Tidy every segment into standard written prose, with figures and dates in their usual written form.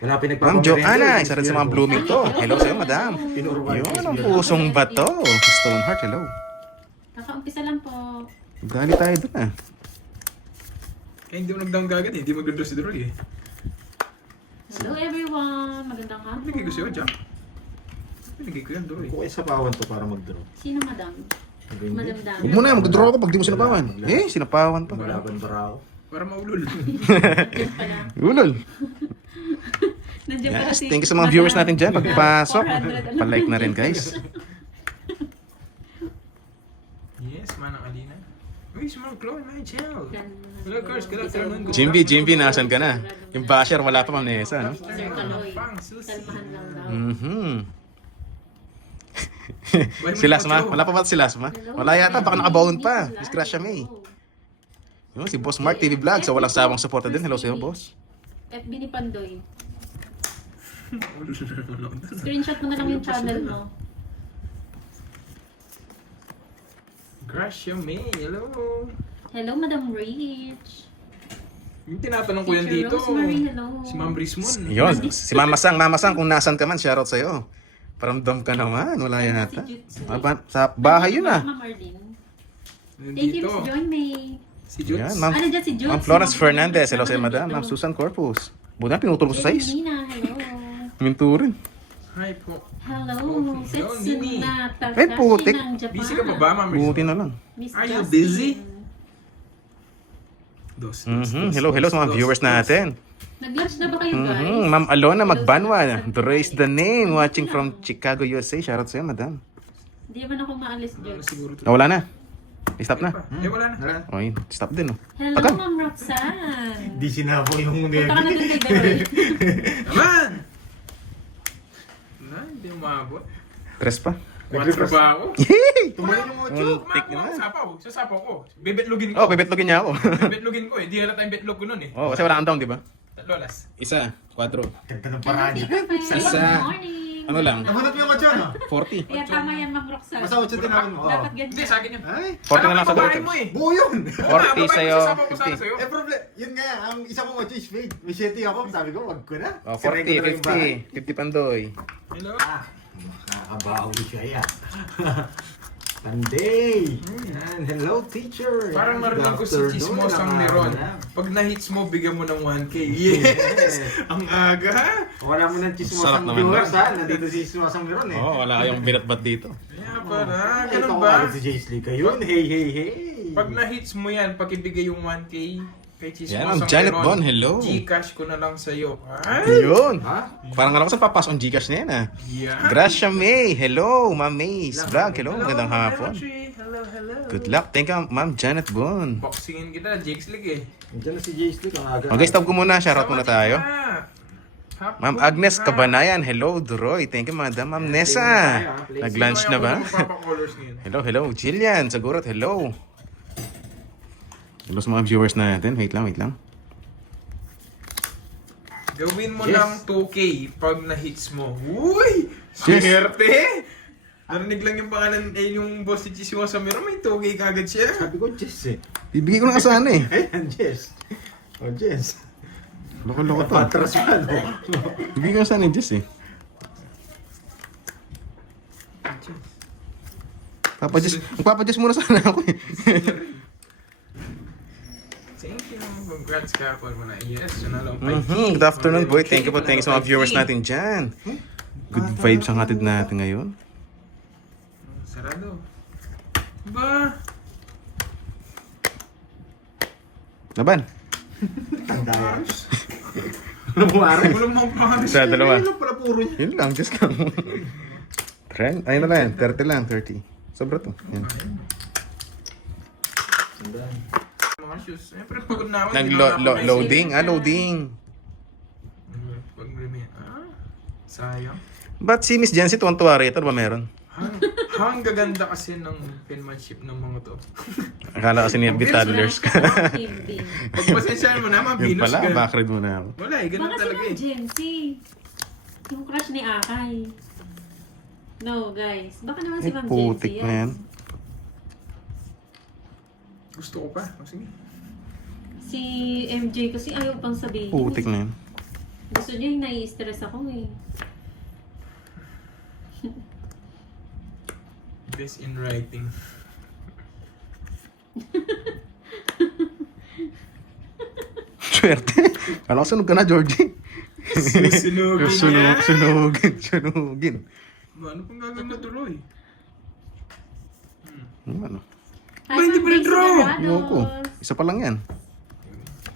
Wala Ma'am Joanna, isa rin sa mga blooming to. Hello sa'yo, madam. Yun, ang pusong bato. Stoneheart, hello. Kakaumpisa lang po. Gali tayo dun ah. Kaya hindi mo nag-down kagad eh. Hindi mag-draw si Droy eh. Hello everyone! Magandang hapon. Pinigay ko sa'yo, Jack. Pinigay ko yan, Droy. Kung sa pawan to para mag-draw. Sino madam? Madam Dami. Huwag mo na, mag-draw ako pag di mo sinapawan. Eh, sinapawan pa. Malaban para ako. Para maulol. Nandiyan pala. Ulol. Nandiyan pala Yes, thank you sa mga viewers natin dyan. Pagpasok, palike na rin guys. Yes, Manang Alina. Uy, si Ma'am Chloe, my channel. Hello, Kars. Good afternoon. Jimby, nasan ka na? Yung basher, wala pa, Ma'am Nessa, no? Sir Kaloy. Pang, Susie. Kalmahan lang daw. Si Lasma, wala pa ba si Lasma? Wala yata, baka nakabaon pa. Miss Crasha May. Yun, si Boss Mark TV Vlog, so walang sawang suporta din. Hello sa'yo, boss. FB ni Pandoy. Screenshot mo na lang yung channel mo. Gracia May, hello. Hello, Madam Rich. Yung tinatanong ko yan Teacher dito. Rosemary, hello. Si Ma'am Rismon. Yun, si Mama Sang, kung nasan ka man, shoutout sa'yo. Paramdam ka naman, wala yata. Sa bahay yun ah. Ma'am Arlene. Thank you, Nandito. Miss Joy May. Si Jules. Yan, Ma'am. Ano dyan si Jules? Ma'am Florence Fernandez, hello sa'yo, madam. Ma'am Susan Corpus. Buti na, pinutol ko sa size. Nina, hello. Minturin. Hi po. Hello, Hello, Nini. Setsunata. Ay, putik. Busy ka pa ba, Ma'am Rismon? Buti na lang. Miss Are you Justin. busy? Dos. Hello sa mga viewers natin. Nag-lunch na ba kayo, guys? Ma'am Alona Magbanwa. Raise the name. Watching from Chicago, USA. Shoutout sa'yo, madam. Hindi naman ako maalis, Ano Jules. siguro to? Oh, wala na. Stop na. Eh, wala na. Oh, yun. Stop din, oh. Hello, Tagal. Ma'am Roxanne. Di sinabo yung Punta ka na dun kay Deroy. Naman! Hindi umabot. Tres pa. 4 ba ako? Yay! Tumayo yung mga chok. Muntik na. Sasapaw ko. Bebetlogin ko. Oh, bebetlogin niya ako. Bebetlogin ko eh. Di halata yung betlog ko nun eh. Oh, kasi wala kang down, di ba? Tatlo alas. Isa. 4. Ganda ng Hello, paraan. Tita Fel. Isa. Good morning. Ano lang? Namunot mo yung macho, no? 40. Kaya tama yan, Ma'am Roxanne. Basta 8 tinawin mo. Dapat Oh. ganyan. Hindi, sa akin yun. Ay, 40 na lang sa babae daughter. mo eh. buo yun. 40 sa'yo, Sasapaw ko sana 50. sa'yo. Eh, yun nga, ang isa ko macho is fade. May 7 ako, sabi ko, wag ko na. Oh, Sirain ko na lang yung bahay. 40, 50 pandoy. Hello? Ah, makakabaho siya yan. Panday! Yan, hello teacher! Parang Yan, narinig ko good si afternoon, Chismosang mga Meron. madam. Pag na-hits mo, bigyan mo ng 1K. Yes! Ang aga ha? Wala mo ng Sarap chismosang naman viewers ba? ha, nandito si chismosang Meron eh. Oh, wala kayong binatbat dito. Kaya para, Ay, ganun ikaw ba? agad si Jace Lee kayo. Hey, hey, hey! Pag na-hits mo yan, pag ibigay yung 1K kay Yan, Chismosang Ma'am Janet Meron, Bon, hello. Gcash ko na lang sa'yo. Ay! Yun. Ha? Parang alam ko sa papasok ang Gcash na yan ah. Yeah. Gracia May, hello. Ma'am May's Vlog, hello. Magandang Hello, hapon. Hello, hello. Good luck. Thank you, Ma'am Janet Bon. Boxingin kita, Jake's League eh. Nandiyan na si Jace Lee, ang aga. Okay, stop ko muna. Shoutout muna tayo. Hapon Ma'am Agnes ha. Cabanayan, hello. Droy, thank you, Madam. Ma'am Nessa, nag-lunch na ba? Magpapakolors ngayon. Hello. Jillian, Sagurot, hello. Hello sa mga viewers natin. Wait lang. Gawin mo Yes. ng 2K pag na-hits mo. Uy! Yes. Swerte! Narinig lang yung pangalan, yung boss ni Chismosa Meron, may 2K kagad siya. Sabi ko, Jess eh. Bibigay ko na kasana eh. Ayan, Jess. Oh, Jess. Loko-loko to. Patras pa, no? Bibigay ko na sana eh, Jess eh. Magpapa-Jess muna sana ako eh. Thank you. Congrats kapon mo na. Yes, yun na lang. Good afternoon, boy. Thank you sa mga viewers natin dyan. Good vibes ang hatid natin ngayon. Sarado. Ba? Laban. Tandaan. Ano mo, Ari? Walang mga pangalan. Sa dalawa. Ano pala puro niya? Yun lang, just lang. Trend? Ayun na lang yan. 30 lang, 30. Sobra to. Yan. Tandaan. Mga shoes. Siyempre pagod na ako. Nag-loading? Loading. Pag-remi. Sayang. Ba't si Miss Jancy tuwan-tuwa rito? Ano ba meron? Hang gaganda kasi ng penmanship ng mga to. Akala kasi niya toddlers ka. Team. Pagpasensyahan mo naman, Yun Venus pala, ka. backread mo na ako. Wala eh, ganun Baka si talaga Ma'am eh. Jency. Yung crush ni Akay. No, guys. Baka naman si Ma'am Putik Jency na yan. Gusto ko pa. O, sige. Si MJ kasi ayaw pang sabihin. Putik na yan. Gusto niya yung nai-stress ako eh. Best in writing. Swerte. Kala ko sunog ka na, Georgie. Susunugin. Sunugin. Ano pang gagawin na tuloy? Ano? Hi, Ba, hindi Ma'am pa na-draw? Daisy Ewan ko. Dorados. Isa pa lang yan.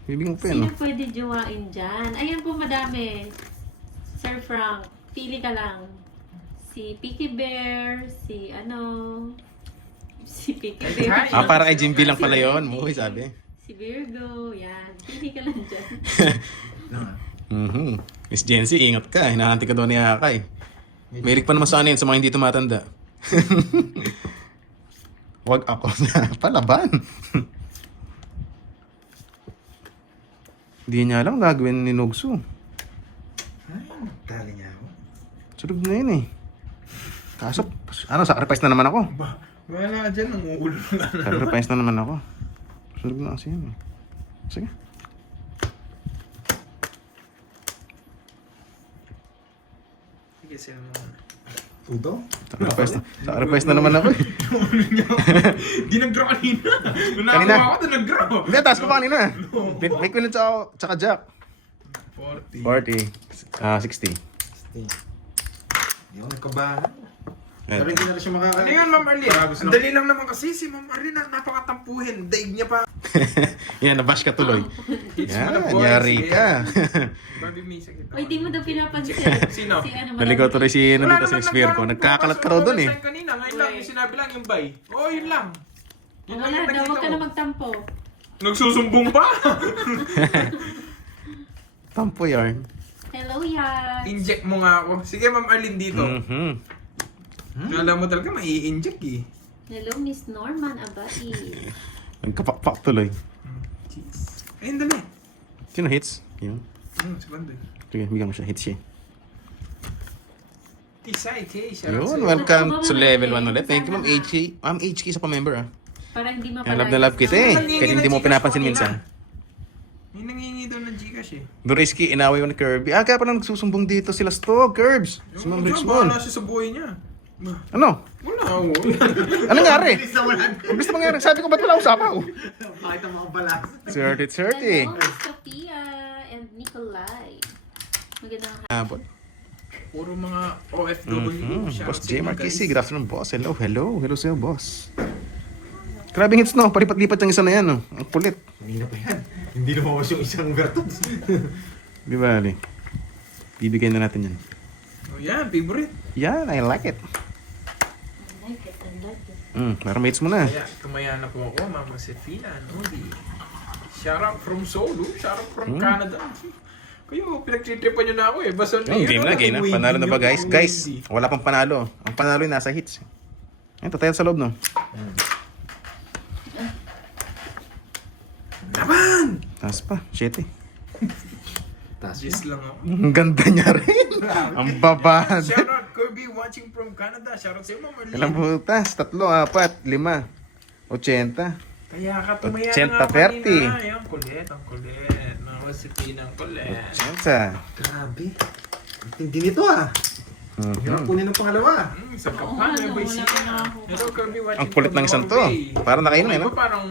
Bibigyan ko pa yan, Sino no? pwede jowain dyan? Ayan po, madami. Sir Frank, pili ka lang. Si Picky Bear, si Picky Bear. Ah, para kay Jimby lang pala yun. Muhi, sabi. Si Virgo, yan. Pili ka lang dyan. Miss Jency, ingat ka. Hinahanti ka doon ni Akay. Mahilig pa naman sa anin sa mga hindi tumatanda. Wag ako na palaban. Hindi niya alam gagawin ni Nogsu. Ay, tali niya ako. Sunog na yun eh. Kaso, sacrifice na naman ako. Ba, wala dyan, nanguulo na. Sacrifice na naman ako. Sunog na kasi yun eh. Sige. Sige, sila mo muna. Puto? Sacrifice na naman ako eh. Di nag-draw kanina. Nung Kanina? nakakuha ako, nag-draw. Hindi, taas ko pa kanina. May queen at saka jack. 40. 40. 60. Hindi ako nagkabahan. Ayan. Pero hindi na rin siya Ano makakalit. yun, Ma'am Arlene? Ah, gusto Ang dali lang naman kasi si Ma'am Arlene napakatampuhin. Daig niya pa. Yan, nabash ka tuloy. Hits mo na Yan, boys. yari ka. Barbie Misa kita. Uy, di mo daw pinapansin. Sino? Si ano, Naligaw tuloy si Wala nandito sa naman Xperia ko. nagkaroon Nagkakalat ka po. raw doon eh. Sign kanina. Ngayon lang, yung sinabi lang yung bye. Oo, yun lang. Yun lang Wala yung daw, nakita huwag ka na ko. magtampo. Nagsusumbong pa. Tampo yarn. Hello, Yas. Inject mo nga ako. Sige, Ma'am Arlene dito. Kala mo talaga mai-inject eh. Hello, Miss Norman Abati. Nagkapakpak tuloy. Jeez. Ayun, dali. Sino hits? Yun. Si Bandoy. Sige, bigyan mo siya. Hits siya. Tisay, Kay. Yun, welcome to level 1 ulit. Thank you, Ma'am HK. Ma'am HK sa pa-member ah. Para hindi Yan, mapalaya. love na love kita eh. Kahit hindi mo pinapansin minsan. May nangingi daw ng Gcash eh. Duriski, inaway ko ni Kirby. Ah, kaya pala nagsusumbong dito sila Stog, Curbs. Si Ma'am Richmond. Bahala siya sa buhay niya. Ano? Wala ako. Ano nangyari? Bilis na wala. Ang gusto mangyari? Sabi ko, ba't wala usapaw? Pakita mo ang balas. 30-30. Hello, Miss Sophia and Nikolai. Magandang Abot. Puro mga OFW. Shout Boss out sa J. inyo, Marquisi, guys. good afternoon, boss. Hello, hello. Hello sa'yo, boss. Grabe hits, no? Palipat-lipat yung isa na yan, no? Ang kulit. Hindi na pa yan. Hindi na mawas yung isang Bertods. Di ba, Ali? Bibigay na natin yan. Oh, yan, favorite. Yan, I like it. I like it. Para mates mo na. Kaya, tumaya na po ako, Mama Sefina. Nodi. Shout out from Seoul. Shout out from Canada. Kayo, pinagtitripan nyo na ako eh. Basta Yung game na, game na. Panalo na ba, guys? Guys, wala pang panalo. Ang panalo yung nasa hits. Ayun, tatayal sa loob, no? Laban! Taas pa, 7. Taas Yes lang ako. Ang ganda niya rin. Ang babad. Shout out Kirby watching from Canada. Shout out sa iyo, Mama Arlene. Ilang butas? 3, 4, 5, 80. Kaya ka tumaya na 80, nga 30. kanina. Ayan, kulit. Ang kulit. Mama Sefina ang kulit. 80. Grabe. Ang tindi nito ah. Hirap kunin ng pangalawa. Sa Oo, kapan, ano, may wala sino. pa na ako. Hello, Kirby watching Ang kulit from ng isang to. Norway. Parang nakainom eh, no? Iba parang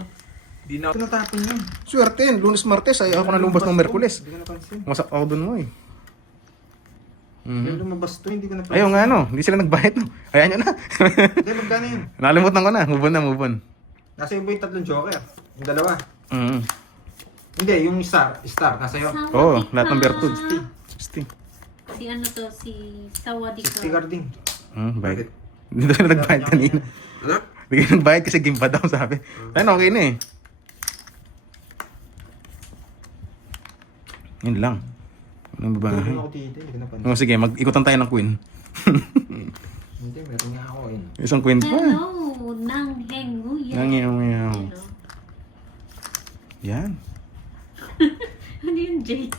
di na Tinatapon yun. Swerte yun. Lunes, Martes. Ayaw ako na lumabas ng Merkules. Hindi ko napansin. Masak ako dun mo eh. Pero lumabas to, hindi ko napansin. Ayaw nga no. Hindi sila nagbayad no. Ayan nyo na. Hindi, magkano yun? Nakalimutan ko na. Move on na, move on. Nasa iba yung tatlong joker. Yung dalawa. Mm. Hindi, yung star. Nasa iyo. Oo, lahat ng Bertud. 60. Si ano to, si Sawadika. 60 carding. Bayad. Hindi sila nagbayad kanina. Ano? Hindi kayo nagbayad kasi game pa daw sabi. Ayun, okay na eh. Yun lang. Anong babae? Meron ako dito, hindi ko napansin. Oh, sige, mag-ikutan tayo ng queen. Hindi, meron nga ako eh. Isang queen pa. Hello, Nang Henguyen. Nangiyaw-ngiyaw. Ano? Yan. Ano yung Jake?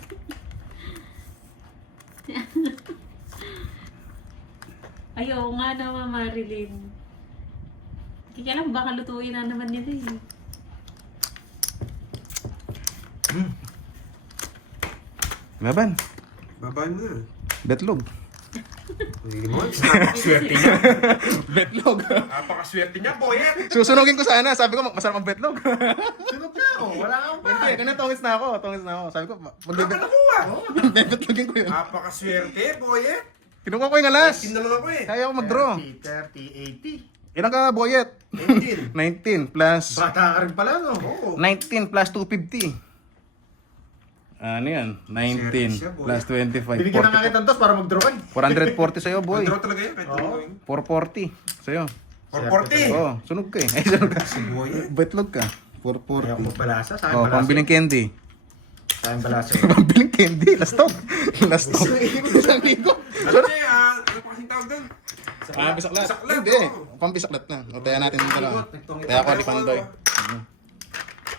Ayaw nga naman, Marilyn. Kaya lang, baka lutuin na naman nila eh. Laban. Babae mo na. Betlog. Hindi mo, napakaswerte niya. Betlog. Napakaswerte niya, boyet. Susunugin ko sana. Sabi ko, masarap ang betlog. Sunog na ako. Wala kang pa. Hindi, ganun tongis na ako. Sabi ko, Wala ka nakuha. betlogin ko yun. Napakaswerte, boyet. Kinuha ko yung alas. Team na lang ako eh. Kaya ako mag-draw. 30, 80. Ilan ka, Boyet? 19. 19 plus... Bata ka rin pala, no? Oo. 19 plus 250. Ano yan? 19 siya, boy. plus 25. Binigyan na nga kita ng toss para mag-draw ka. 440 sa'yo, boy. Mag-draw talaga yan. Kahit Oo. drawing. 440 sa'yo. 440. Oo, sunog ka eh. Ay, sunog ka. Boyet. Betlog ka. Kaya 440. ako magbalasa. Sa akin Oh, balasa. pambiling candy. Sa akin balasa. Pambiling candy. Last stop. Last stop. Isang ligo. Ano eh, ano pa kasing tawag doon? Bisaklat. Bisaklat, Hindi. oo. Pambisaklat na. O, taya natin dito lang. Nagtongit. Taya ko, Alipandoy.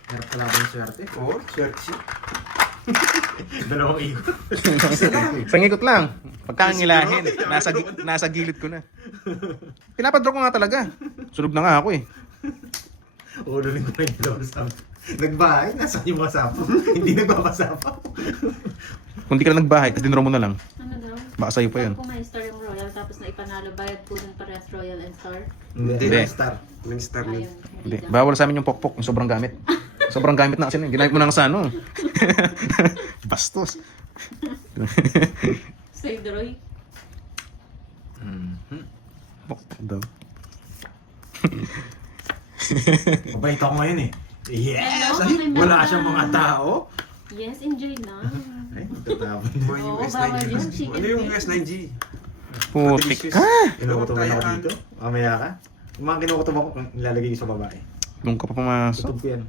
Hirap pala ba yung swerte? Oo, swerte siya. Dalawang ikot. Isang ikot lang. Pagkangilahin, nasa gilid ko na. Pinapadraw ko nga talaga. Sunog na nga ako eh. Ululin ko na yung dalawang stamp. Nagbahay, nasa yung mga sapo. Hindi nagpapasapo. Kung di ka lang nagbahay, tapos dinraw mo na lang. Ano daw? Baka sa'yo pa yun. Kung may star yung royal tapos na ipanalo, bayad po dun parehas royal and star. Hindi. Hindi. Star. Main star na. Ayun. Hindi. Bawal sa amin yung pokpok, yung sobrang gamit. Sobrang gamit na kasi yun. Ginamit mo na nga sa ano. Bastos. Save the Roy. Pokpok daw. Mabait ako ngayon eh. Yes! Hello, may Wala mga- siyang mga tao. Yes, enjoy na. Ay, matatapon. Mga Oo, US bawal 9G. yun, chicken Ano yung wing. US 9G? Putik ka. Kinukutuban ako dito. Mamaya ka. Yung mga kinukutuban ko, nilalagay ko sa babae. Doon ka pa pumasok. Tutub ko yan.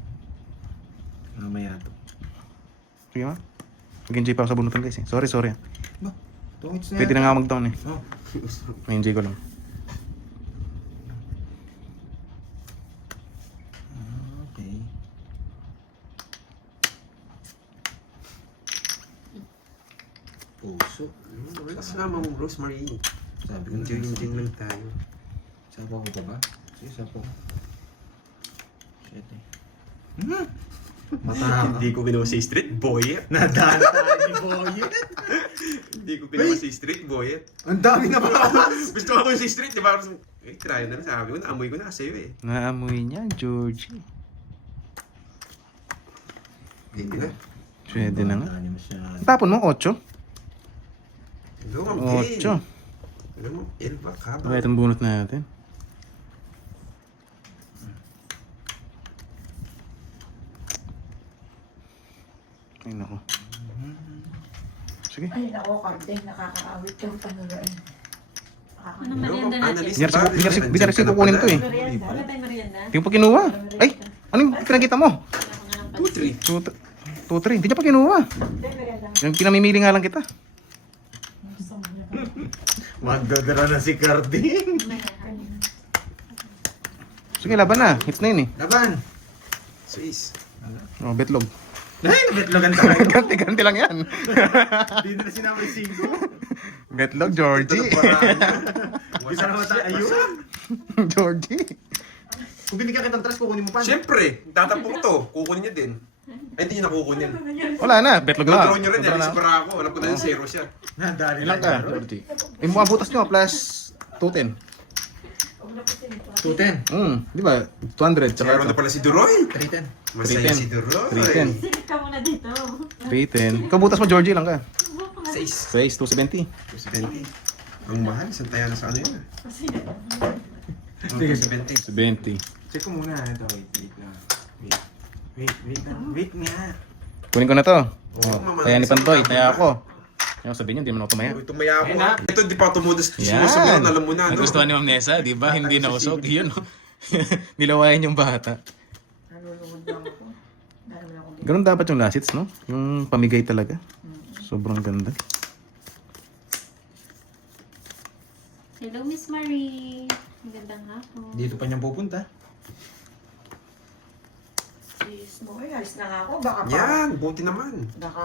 Mamaya to. Sige ma. Mag-enjoy pa ako sa bunutan guys eh. Sorry. Ba? Tungits na Pwede na nga ako mag-down eh. Oh. May-enjoy ko lang. Okay. Puso. Kasama mo, Rosemary. Sabi ko Enjoy lang tayo. Sapo ko pa ba? Sige, sapo ko. Shit eh. Mata Hindi ko ginawa si street, boyet. Nadaan tayo ni Boyet. Hindi ko ginawa si street, boyet. Ang dami na ba? Gusto ko si street, di ba? Eh, try na lang. Sabi ko, naamoy ko na sa'yo eh. Naamoy niya, Georgie. Hindi na. Pwede na nga. Dami masyado. Tapon mo, 8. Hello, ma'am. 8. Alam mo, Elba, kaba. Okay, itong bunot natin. Ay, nako. Sige. Ay, nako, Kardeng, nakakaawit yung panulaan. Ano merienda natin? Analyst Binarsi ba? binarsi ko kunin to eh. Merienda? Wala tayong merienda? Hindi mo pa kinuha. Ay, ano yung pinakita mo? Wala ko nga ng 2-3. 2-3. Hindi niya pa kinuha. Yung pinamimili nga lang kita. Magdadara na si Carding. Sige, laban na. Hits na yun eh. Laban. Swiss. Oh, betlog. Ay, betlogan tayo. Ganti lang yan. Hindi na sinama yung 5. Betlog, Georgie. Bisa naman tayo. Ayun. Georgie. Kung binigyan kitang trust, kukunin mo pa. Siyempre, tatampo ko to. Kukunin niya din. Ay, hindi niya nakukunin. Wala na, betlog na. Draw niyo rin, Kontra yan. na. Ispara ako. Alam ko na yung zero siya. Nadali Ilan ka, Georgie? Yung mga butas nyo, plus 210. 210. Di ba? 200. Tsaka Meron na pala si Duroy. 310. Masaya 310. si Duroy. 310. Silip ka muna dito. 310. Ikaw butas mo, Georgie, lang ka. 6. 6, 270. 270. Ang mahal, isang taya na sa ano yun. Sige. 270. 70. Check ko muna. Ito, wait lang. Wait nga. Kunin ko na to. Oo, Oh, taya ni Pantoy, taya ako. Yung sabihin niyo, hindi mo na ako tumaya. Uy, tumaya ako. Ayun na. Ito, di pa tumudas. Yan. Sumusunod, alam mo na, no? Nagustuhan ni Ma'am Nessa, di ba? Hindi na usog. Yun, no? Nilawayan yung bata. Nalulungod lang ako. Dahil wala akong Ganun dapat yung lasits, no? Yung pamigay talaga. Sobrang ganda. Hello, Miss Marie. Magandang hapon. Dito pa niyang pupunta. sis mo. Ay, alis na nga ako. Baka pa. Yan, buti naman. Baka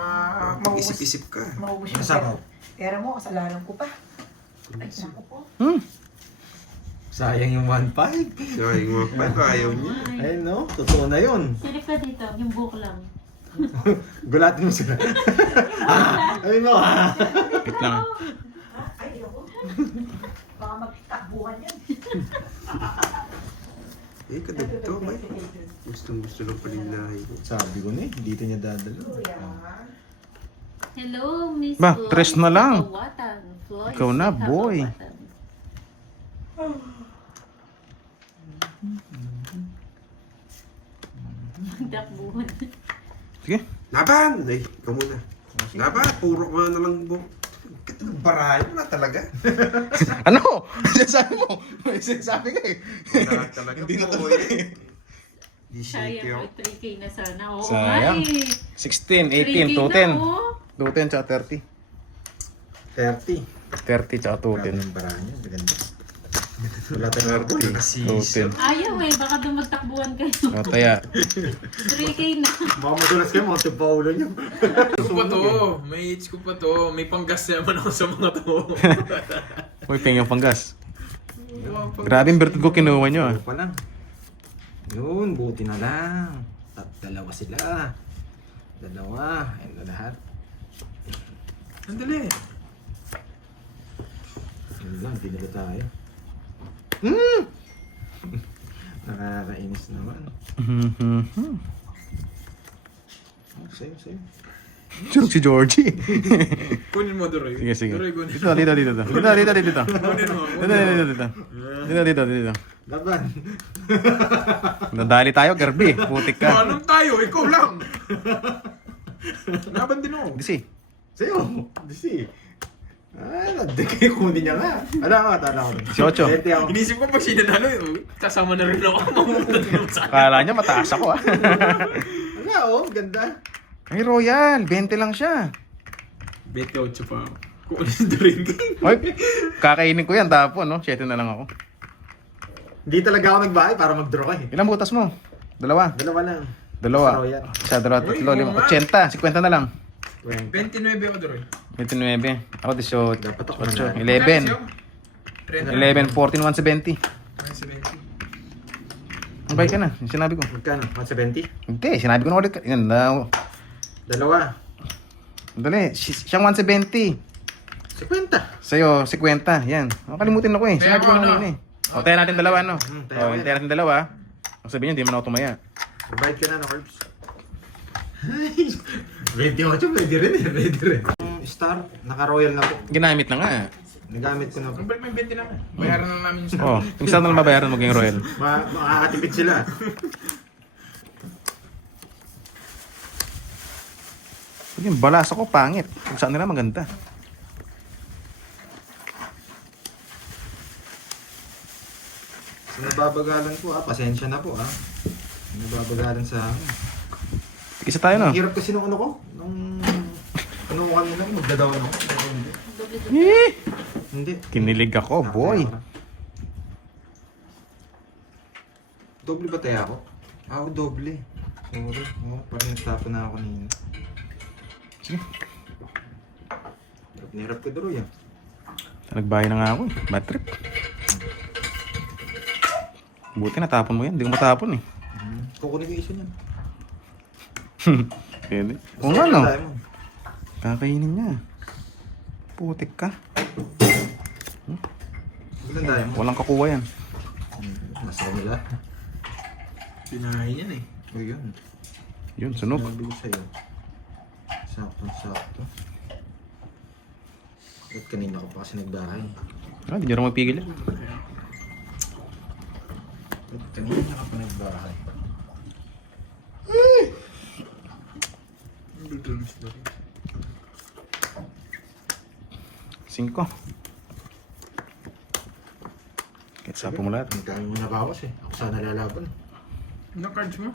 Isip-isip ka. maubos yung Masabaw. pera mo. Kasalanan ko pa. Ay, naku po. Sayang yung 1.5. Ay, mga ayaw niya. Ayun no, totoo na yun. Silip ka dito, yung book lang. Gulatin mo sila. Ay mo ha. Wait lang. Ay, ako. Baka magtakbuhan yan. Eh, kadagto, may. Gusto lang palilahi ko. Sabi ko na eh, dito niya dadalo. Hello, Miss Ba, Floyd tres na lang. Kabawatan. Floyd Ikaw na, Kabawatan. boy. Takbuhan. Sige. Laban! Ay, ikaw muna. Laban! Puro ka na lang mo. Barahay mo na talaga. Ano? Sinasabi mo? Sinasabi ka eh. Wala talaga Hindi na po to. eh. Di Sayang siya may 3K na sana. Oo Sayang. nga eh. 16, 3K 18, na, 210. oh. 210 tsaka 30. 30. 30 tsaka Grabe 210. yung barahan niya. Maganda. Wala tayong 30, 210. Ayaw eh, baka dumagtakbuhan kayo. O, taya. 3K na. Baka madulas kayo, mga tipaulo niyo. Ko pa to. May age ko pa to. May panggas naman ako sa mga to. Uy, peng yung panggas. Grabe yung bertud ko kinuha nyo ah. Ano pa lang. Yun, buti na lang. Dalawa sila. Dalawa. Ayun na lahat. Andali. Yun lang, dinala tayo. Nakakainis naman. Oh, sa'yo. Sino si Georgie? Kunin mo, Duroy. Sige, sige. Duroy, kunin. Dito. Dito. Kunin mo. Dito. Laban. Nadali tayo, Gerby. Putik ka. Anong tayo? Ikaw lang. Laban din ako. Disi. Sa'yo. Disi. Nagdagay kunin niya nga. Ala ko. 18. 20 ako. Inisip ko pag sinanalo, kasama na rin ako. Mamunta din ako sa akin. Kala niya mataas ako ah. Ala, oh, ganda. Ay, Royal. 20 lang siya. 28 pa ako. Kunin Duroy. Ay, kakainin ko yan tapos, no? 7 na lang ako. Hindi talaga ako nagbahay para mag-draw ka eh. Ilang butas mo? Dalawa. Dalawa lang. Dalawa. Royal. Isa, dalawa, tatlo, Uy, lima. oo nga. 80. 50 na lang. 29 ako, Duroy. 29. Ako 18. Dapat ako 8. na. 11. 11, 14, 170. 170. Ang bay ka na. Yung sinabi ko. Magkano? 170? Hindi, sinabi ko na ulit. Yan daw. Dalawa. Dali, siyang 170. 50. Sa'yo, 50. Yan. Nakalimutin ako eh. Kaya Sinabi ko ako, na ano? yun eh. O, tayo natin dalawa, no? tayo O, ulit. tayo natin dalawa. Ang sabihin niyo, hindi man ako tumaya. Bayad ka na, no, Curbs? 28, pwede rin eh. Pwede rin. Star, naka-royal na po. Ginamit na nga. Nagamit ko na po. Ang balik may 20 naman. Bayaran na namin yung Oh, yung isa na lang mabayaran maging royal. Makakatipid sila. Yung balas ako, pangit. Kung saan nila maganda. So, nababagalan po pasensya na po Nababagalan sa akin. Isa tayo, no? Ang hirap kasi nung ano ko. Nung ano ko kanina, magdadawan ako. Eh! Hindi. Kinilig ako, boy. Doble ba tayo ako? Ako doble. Sorry. Parang nagtapon na ako kanina. Sige. Hirap ko daro yan. Nagbahay na nga ako eh. Bad trip. Buti natapon mo yan. Hindi ko matapon eh. Kukunin ko isa niyan. Pwede. Oo nga, no? Kakainin niya. Putik ka. Ilan tayo mo? Walang kakuha yan. Nasa kanila. Pinahin yan eh. O yun. Yun, sunog. Sinabi ko sa'yo. Sakto. At kanina ko pa kasi nagbahay. Ah, hindi nyo rin magpigil yan. At kanina ka pa nagbahay. Dudulis na rin. 5. Kahit sapo mo lahat. Ang dami mo nabawas eh. Ako sana lalaban. Ano cards mo?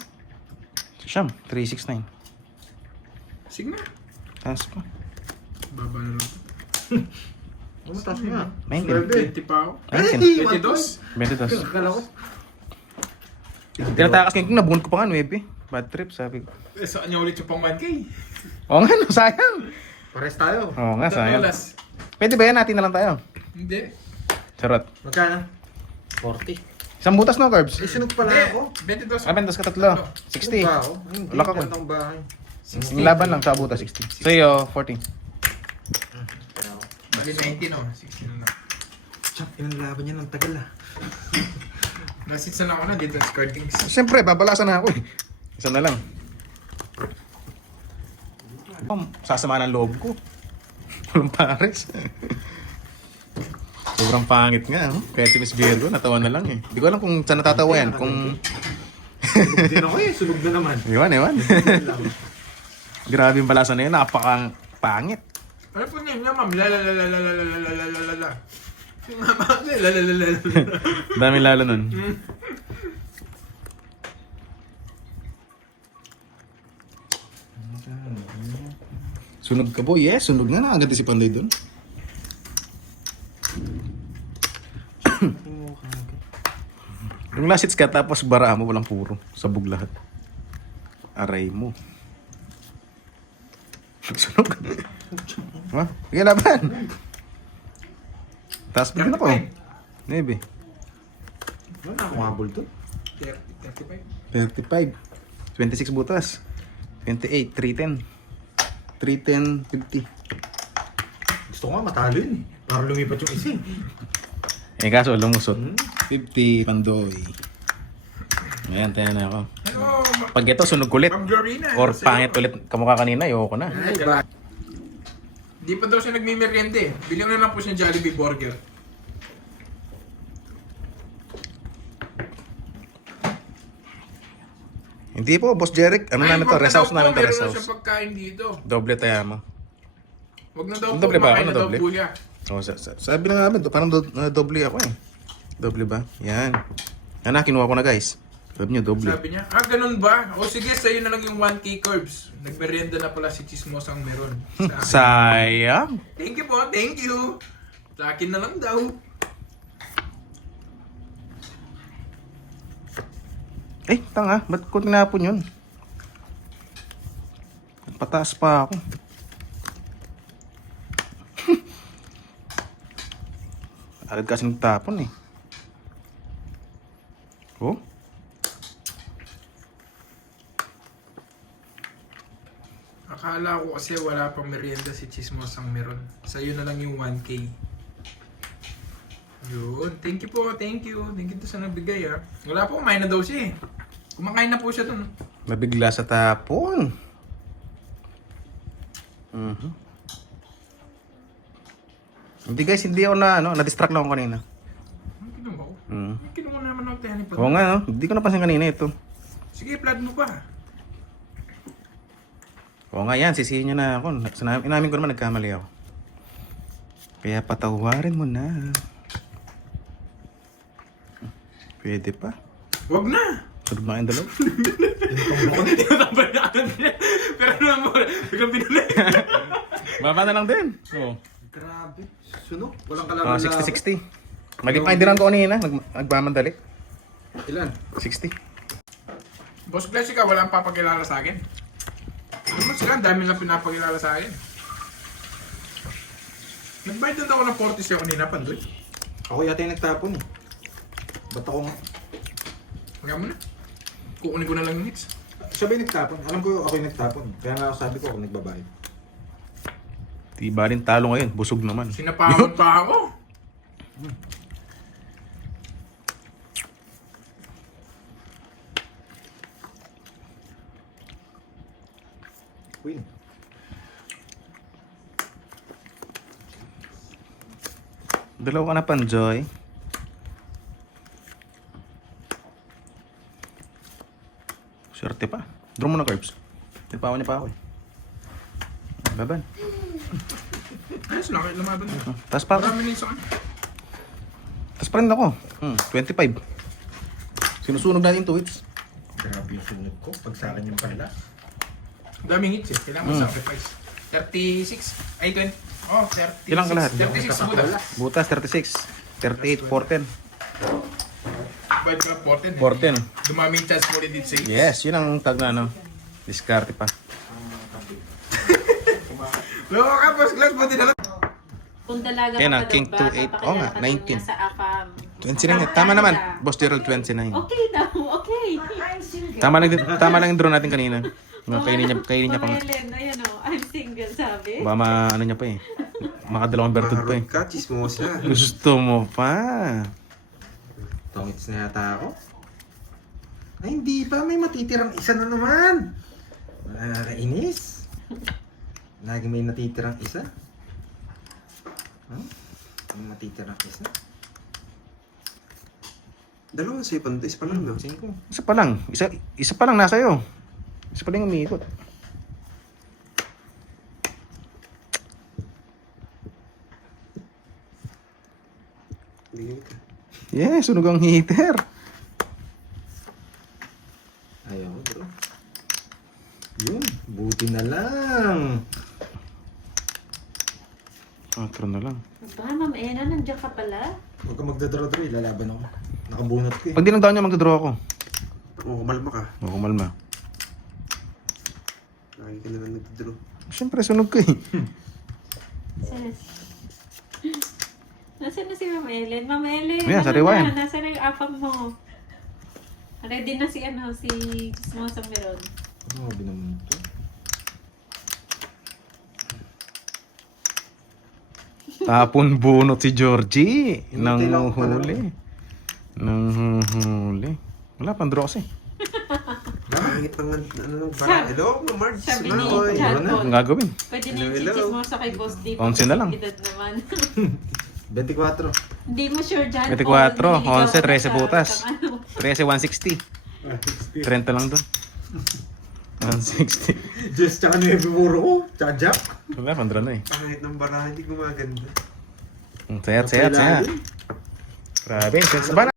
Siyam, 369. Sige na. Taas ko. Baba na lang. Ano taas nga? 19. 20 pa ako. 19. 22? 22. Akala ko. Tinatakas ngayon kung nabuhon ko pa nga, 9. Bad trip, sabi ko. Eh, saan niya ulit yung pang 1K? Oo nga, no, sayang. Pares tayo. Oo nga, sayang. $2. Pwede ba yan? Natin na lang tayo. Hindi. Charot. Magkano? 40. Isang butas no, Carbs? Eh, sunog pala Hindi. ako. 22. Aben, dos ka tatlo. Sunog 60. ba ako? Hindi, Wala ka ko. gandang bahay. Yung laban lang, sa abuta 16. Sa'yo, 14. Bali 19 oh. 16 na lang. Chap, ilang laban niya ng tagal ah. Nasitsan ako na dito sa skirtings. Siyempre, babalasan na ako eh. Isa na lang. Sasama ng loob ko. Walang pares. Sobrang pangit nga. Oh. Kaya si Miss Virgo, natawa na lang eh. Hindi ko alam kung saan natatawa yan. Kung... Sunog din ako eh, sunog na naman. Ewan. Grabe yung balasan na yun. Napakang pangit. Ano po niya, ma'am? La. La. Dami lalo nun. Sunog ka boy. Yes, sunog nga. Agad si Panday doon. Yung last hits ka tapos bara mo walang puro. Sabog lahat. Aray mo. Sunog. Ha? Sige laban. Taas pa din ako. Nebe. Ano na akong habol to? 35. 35. 26 butas. 28. 310. 310. 50. Gusto ko nga matalo yun eh. Para lumipat yung isa eh. Eh kaso lumusot. 50 Pandoy. Ayan, tayo na ako. Hello, Pag ito sunog ulit Ma'am Glorina. or pangit ulit kamukha kanina, ayoko na. Ay, di pa daw siya nagmimeriende. Bilang na lang po siya ng Jollibee Burger. Hindi po, Boss Jeric. Ano namin to? wag na Rest house daw po, namin to, meron rest na house. siyang pagkain dito. Doble tayo mo. Wag na daw po, Doble ba? kumakain Ano na daw doble? po niya. Oh, sabi na namin, parang doble ako eh. Doble ba? Yan. Yan na, kinuha ko na guys. Sabi niyo, doble. Sabi niya, ganun ba? O sige, sa'yo na lang yung 1K carbs. Nagmerienda na pala si Chismosang meron. Sa akin. Sayang. Thank you po, thank you. Sa akin na lang daw. Eh, tanga. Ba't ko tinapon yun? Pataas pa ako. Agad kasi nagtapon eh. Oh? Akala ko kasi wala pang merienda si Chismosang meron. Sa'yo na lang yung 1K. Yun. Thank you po, thank you. Thank you to sa nagbigay ah. Wala po, kumain na daw siya eh. Kumakain na po siya dun. Nabigla sa tapon. Hindi guys, hindi ako na-distract lang ako kanina. Ano kinuha ko? Mm. Kinuha naman ako tayo ni Oo nga, no? Hindi ko napansin kanina ito. Sige, plug mo pa. Oo nga yan, sisihin niya na ako. Inamin ko naman nagkamali ako. Kaya patawarin mo na. Pwede pa. Wag na! Sunog na kayong dalaw. Tinatambay na agad niya. Pero naman mo, biglang binulay. Baba na lang din. Oo. Grabe. Sunog. Walang kalaban 60-60. Maging paindiran ko kanina. Nagmamandali. Ilan? 60. Boss Classica, walang papakilala sa akin. Ano sila, ang dami lang pinapakilala sa akin. Nagbayad din ako ng 40 siya kanina, Pandoy. Ako yata yung nagtapon eh. Ba't ako nga? Kaya mo na. Kukunin ko na lang yung hits. Siya ba yung nagtapon? Alam ko ako yung nagtapon. Kaya nga sabi ko ako nagbabayad. Di ba rin talo ngayon? Busog naman. Sinapakot pa ako. Queen. Dalawa ka na Panjoy. Swerte pa. Draw mo na carbs. Tipawan niya pa ako eh. Laban. Ayos lang, lumaban na. Taas pa ako. Marami na yung sa akin. Taas pa rin ako. 25. Sinusunog natin 2 hits. Grabe yung sunog ko. Pag sa akin yung pala. Daming hits eh. Kailangan mo sacrifice. 36. Ay, 20. Oh, 36. Ilang ka lahat? 36 butas. Butas 36. 38, 410. Bayad ka 14. 410. Dumami yung chance mo ulit dito sa hits. Yes, yun ang tag na Discarte pa. Loko ka, Boss Glass. Buti na lang. Kung dalaga Yan ka na, pa King daw ba, 28. papakilala Oo nga, ka daw 19. niya sa AFAM. 29. Tama naman. Boss Gerald 29. Okay daw, okay. Tama lang yung draw natin kanina. No, kainin niya pa nga. Ellen, ayan o, I'm single, sabi. Baka ano niya pa eh. Makadalawang bertud pa eh. Maharot ka, chismosa. Gusto mo pa. Tongits na yata ako. Ay, hindi pa. May matitirang isa na naman. Nakakainis. Lagi may natitirang isa. Huh? May matitirang isa. Dalawa sa'yo, pantais pa lang, no? 5. Isa pa lang. Isa pa lang nasa iyo. Isa pa lang umiikot. Hindi ka. Yes, sunog ang heater. Ayaw, bro. Yun, buti na lang. 4 na lang. Ba, Ma'am Ena, nandiyan ka pala? Huwag ka magdadraw-draw, ilalaban ako. Nakabunot ko eh. Pag dinagdaw niya, magdadraw ako. Oo, kumalma ka. O, kumalma. Lagi ka naman nagdraw. Siyempre, sunog ka eh. Sis. Nasaan na si Ma'am Ellen? Ma'am Ellen, Ayan, sa ano rewind. na? Nasaan na yung apam mo? Ready na si Chismosang Meron. Ano mo binamunot ko? Tapon bunot si Georgie. Nang Hintay lang ako pala. huli. Nang huli. Wala, pandraw kasi. Pangit ng ano ng bara. Hello, Marge. Sabi ni Manoy. Chad na. Ang Paul, gagawin? pwede Hello, na hello. yung Chismosa kay Boss D. 11 na lang. Edad naman. 24. Hindi mo sure dyan. 24, Paul, 11, 13 sa- butas. sa ano. 13, 160. 30 lang doon. 160. Just tsaka na yung bumuro ko. Tsaka Jack. Wala, pandraw na eh. Pangit ng bara, hindi gumaganda. Sayat. Grabe, sayat. Ba